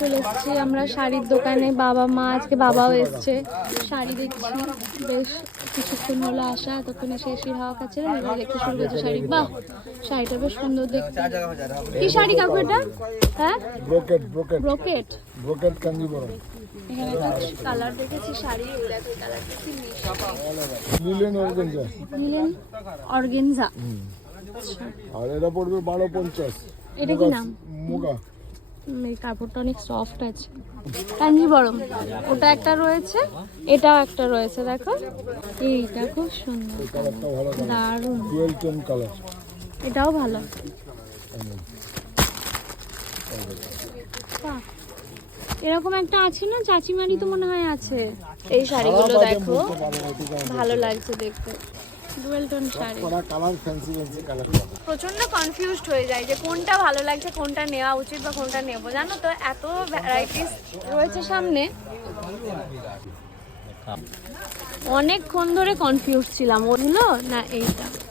চলে এসেছি আমরা শাড়ির দোকানে। বাবা মা, আজকে বাবাও এসছে। শাড়ি দেখছি, বেশ কিছুক্ষণ হলো আসা, এতক্ষণে শেষই হওয়া কাছে এবার দেখতে শুরু করছে শাড়ি। বাহ, শাড়িটা বেশ সুন্দর দেখতে। কি শাড়ি কাকু এটা? হ্যাঁ, brocade brocade brocade. Brocade Kanjeevaram. এখানে একটা কালার দেখেছি শাড়ি, দেখো কালারটা কি মিষ্টি। Linen organza. Linen organza. আর এটা পড়বে 1250। এটা কি নাম? মুগা। এই কাপড়টা অনেক সফট আছে। কাঞ্জিবরম ওটা একটা রয়েছে, এটাও একটা রয়েছে, দেখো এইটা খুব সুন্দর, কালারটা ভালো, দারুণ। 12 টোন কালার। এটাও ভালো। বাহ, এরকম একটা আছে না, চাচিমারি তো মনে হয় আছে। এই শাড়িগুলো দেখো, ভালো লাগছে দেখতে। Dual tone sari, colour fancy fancy colour. প্রচন্ড কনফিউজড হয়ে যায় যে কোনটা ভালো লাগছে, কোনটা নেওয়া উচিত বা কোনটা নেবো। জানো তো, এত ভ্যারাইটিস রয়েছে সামনে, অনেকক্ষণ ধরে কনফিউজ ছিলাম, ওগুলো না এইটা।